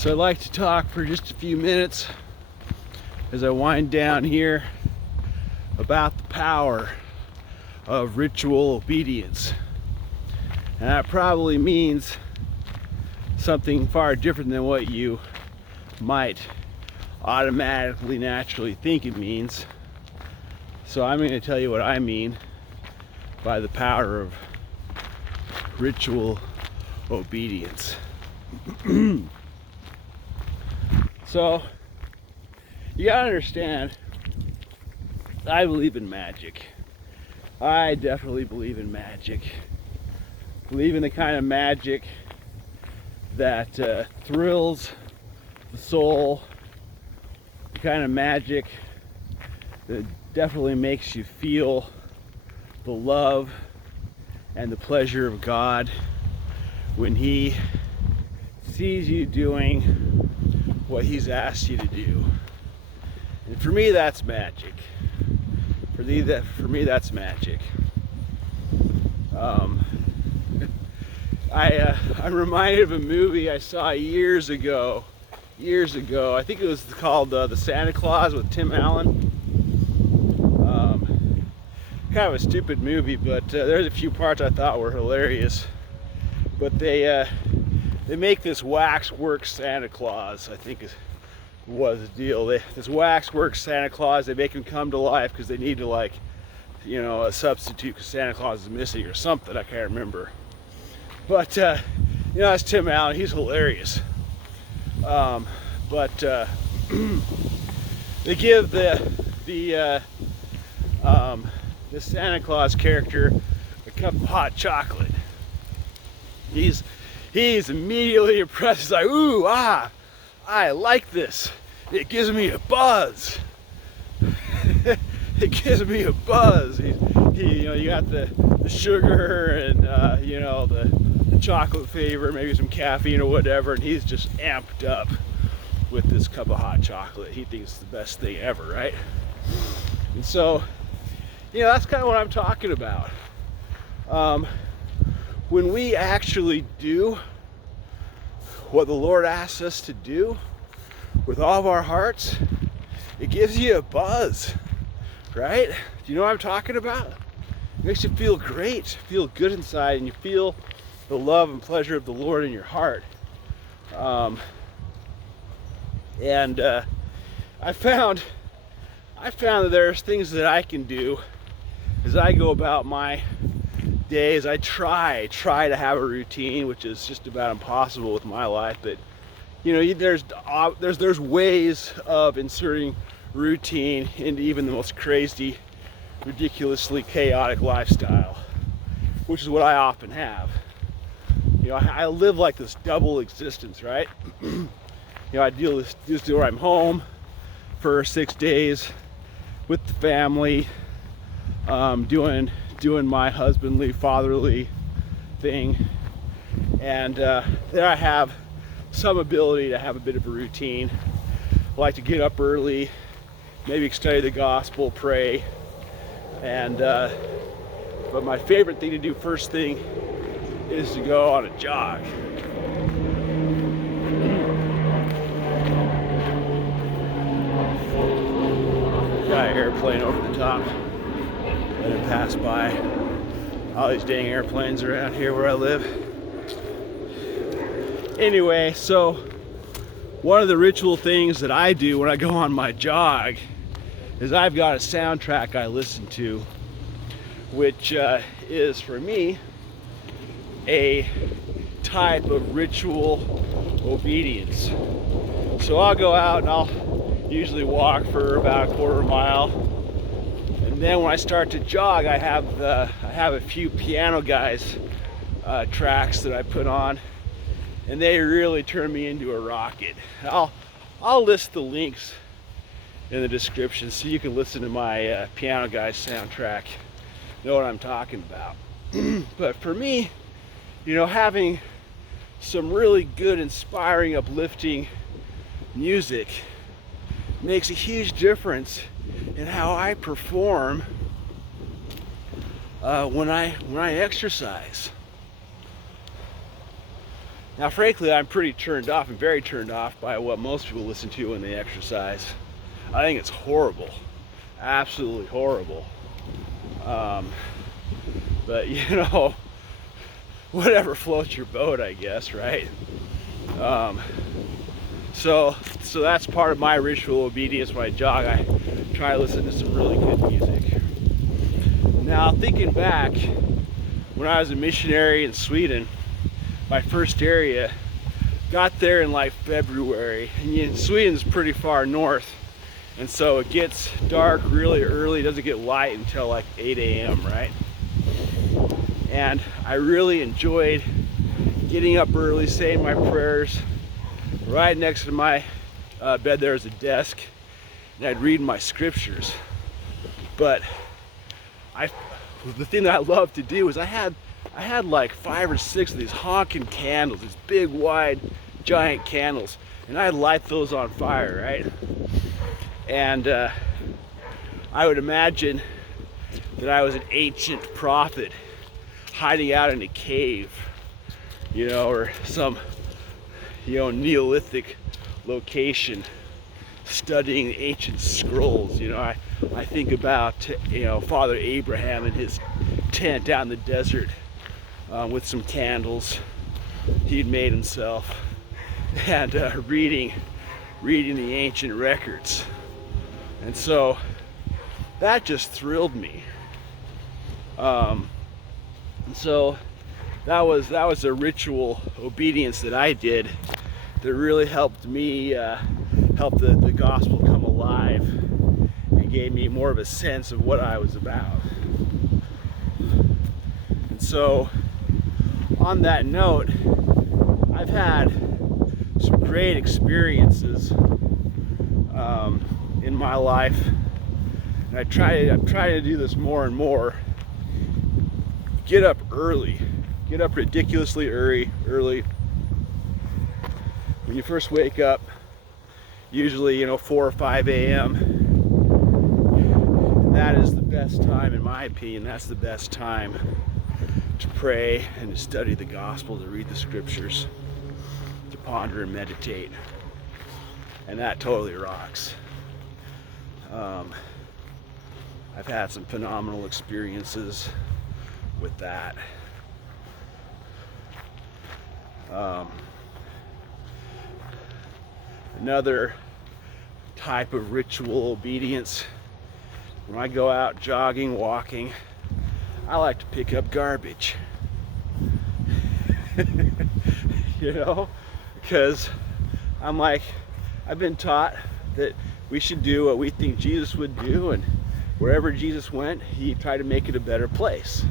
So I'd like to talk for just a few minutes as I wind down here about the power of ritual obedience. And that probably means something far different than what you might automatically, naturally think it means. So I'm going to tell you what I mean by the power of ritual obedience. So, you gotta understand, I believe in magic. I definitely believe in magic. Believe in the kind of magic that thrills the soul, the kind of magic that definitely makes you feel the love and the pleasure of God when He sees you doing what He's asked you to do. And for me, that's magic. For me, that's magic. I'm reminded of a movie I saw years ago. I think it was called The Santa Claus with Tim Allen. Kind of a stupid movie, but there's a few parts I thought were hilarious. But they make this waxwork Santa Claus, I think was the deal. This waxwork Santa Claus, they make him come to life because they need to, like, you know, a substitute because Santa Claus is missing or something. I can't remember. But you know, that's Tim Allen. He's hilarious. But they give the Santa Claus character a cup of hot chocolate. He's immediately impressed. He's like, ooh, I like this. It gives me a buzz. It gives me a buzz. You know, you got the sugar and you know, the chocolate flavor, maybe some caffeine or whatever, and he's just amped up with this cup of hot chocolate. He thinks it's the best thing ever, right? And so, you know, that's kind of what I'm talking about. When we actually do what the Lord asks us to do with all of our hearts, it gives you a buzz, right? Do you know what I'm talking about? It makes you feel great, feel good inside, and you feel the love and pleasure of the Lord in your heart. I found that there's things that I can do as I go about my days. I try to have a routine, which is just about impossible with my life. But you know, there's ways of inserting routine into even the most crazy, ridiculously chaotic lifestyle, which is what I often have. You know, I live like this double existence, right? You know, I do this where I'm home for 6 days with the family, doing my husbandly, fatherly thing, and then I have some ability to have a bit of a routine. I like to get up early, maybe study the gospel, pray, and but my favorite thing to do first thing is to go on a jog. Got an airplane over the top. Let it pass by. All these dang airplanes around here where I live. Anyway, so one of the ritual things that I do when I go on my jog is I've got a soundtrack I listen to, which is for me a type of ritual obedience. So I'll go out and I'll usually walk for about a quarter mile, and then when I start to jog, I have a few Piano Guys tracks that I put on, and they really turn me into a rocket. I'll list the links in the description so you can listen to my Piano Guys soundtrack, know what I'm talking about. But for me, you know, having some really good, inspiring, uplifting music makes a huge difference in how I perform when I exercise. Now, frankly, I'm pretty turned off and very turned off by what most people listen to when they exercise. I think it's horrible, absolutely horrible. But you know, whatever floats your boat, I guess, right? So that's part of my ritual obedience when I jog. I try to listen to some really good music. Now, thinking back, when I was a missionary in Sweden, my first area, got there in like February, and Sweden's pretty far north, and so it gets dark really early. It doesn't get light until like 8 a.m., right? And I really enjoyed getting up early, saying my prayers. Right next to my bed there is a desk, and I'd read my scriptures. But the thing that I loved to do is I had like 5 or 6 of these honking candles, these big, wide, giant candles, and I'd light those on fire, right? And I would imagine that I was an ancient prophet hiding out in a cave, you know, or some, you know, Neolithic location, studying the ancient scrolls. You know, I think about, you know, Father Abraham in his tent out in the desert with some candles he'd made himself, and reading the ancient records. And so that just thrilled me. And so that was a ritual obedience that I did that really helped me help the gospel come alive and gave me more of a sense of what I was about. And so on that note, I've had some great experiences in my life, and I'm trying to do this more and more. Get up early. Get up ridiculously early. When you first wake up, usually, you know, 4 or 5 a.m. That is the best time, in my opinion. That's the best time to pray and to study the gospel, to read the scriptures, to ponder and meditate. And that totally rocks. I've had some phenomenal experiences with that. Another type of ritual obedience, when I go out jogging, walking, I like to pick up garbage. You know, because I'm like, I've been taught that we should do what we think Jesus would do, and wherever Jesus went, he tried to make it a better place.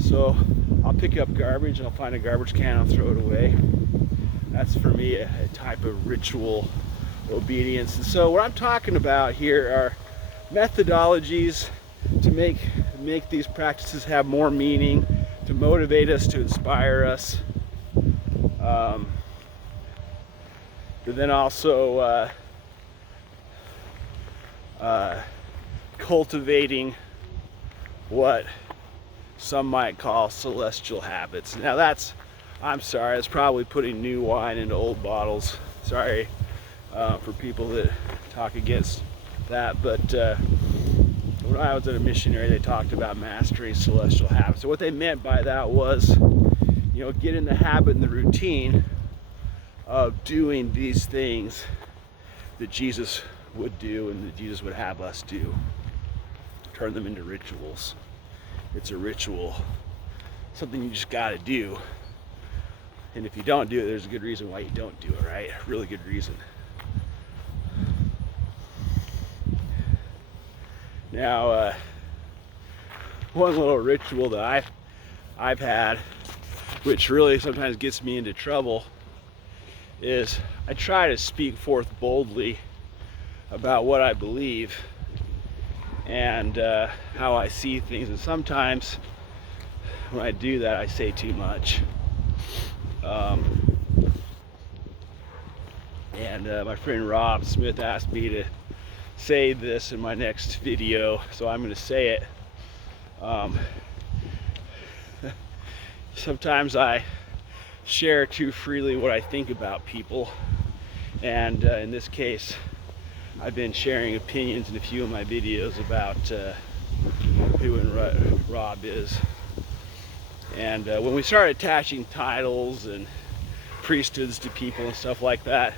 So I'll pick up garbage, I'll find a garbage can, I'll throw it away. That's for me a type of ritual obedience. And so what I'm talking about here are methodologies to make these practices have more meaning, to motivate us, to inspire us, but then also cultivating what some might call celestial habits. Now I'm sorry, it's probably putting new wine into old bottles. Sorry for people that talk against that, but when I was a missionary, they talked about mastering celestial habits. So what they meant by that was, you know, get in the habit and the routine of doing these things that Jesus would do and that Jesus would have us do. Turn them into rituals. It's a ritual, something you just got to do. And if you don't do it, there's a good reason why you don't do it, right? A really good reason. Now, one little ritual that I've had, which really sometimes gets me into trouble, is I try to speak forth boldly about what I believe and how I see things. And sometimes when I do that, I say too much. My friend Rob Smith asked me to say this in my next video, so I'm going to say it. Sometimes I share too freely what I think about people. And in this case, I've been sharing opinions in a few of my videos about who and Rob is. And when we start attaching titles and priesthoods to people and stuff like that,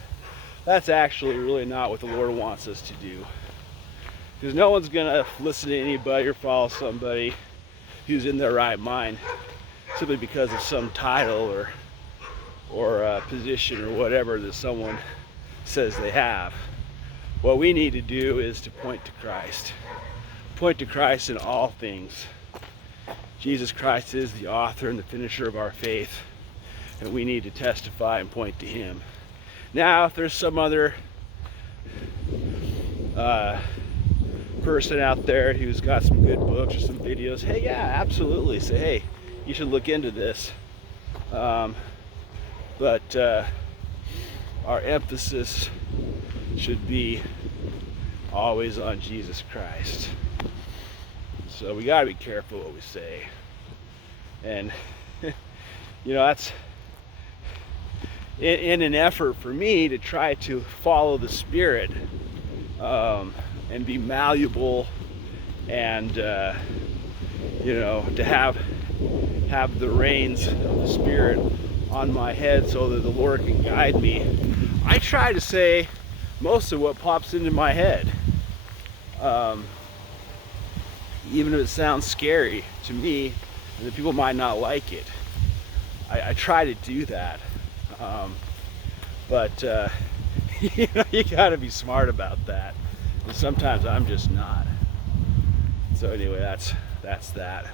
that's actually really not what the Lord wants us to do. Because no one's going to listen to anybody or follow somebody who's in their right mind simply because of some title or position or whatever that someone says they have. What we need to do is to point to Christ. Point to Christ in all things. Jesus Christ is the author and the finisher of our faith, and we need to testify and point to him. Now, if there's some other person out there who's got some good books or some videos, hey, yeah, absolutely. Say, hey, you should look into this. But our emphasis should be always on Jesus Christ. So we got to be careful what we say. And, you know, that's in an effort for me to try to follow the Spirit and be malleable and, you know, to have the reins of the Spirit on my head so that the Lord can guide me. I try to say most of what pops into my head. Even if it sounds scary to me, and the people might not like it. I try to do that. But you know, you gotta be smart about that. And sometimes I'm just not. So anyway, that's that.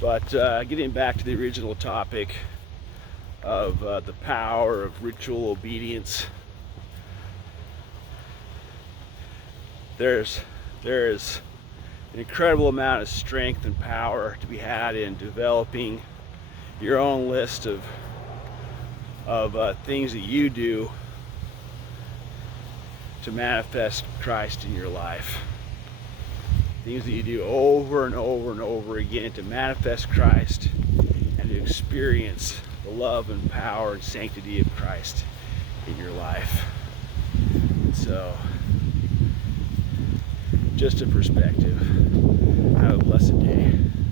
But getting back to the original topic of the power of ritual obedience, there is an incredible amount of strength and power to be had in developing your own list of things that you do to manifest Christ in your life. Things that you do over and over and over again to manifest Christ and to experience the love and power and sanctity of Christ in your life. So, just a perspective. Have a blessed day.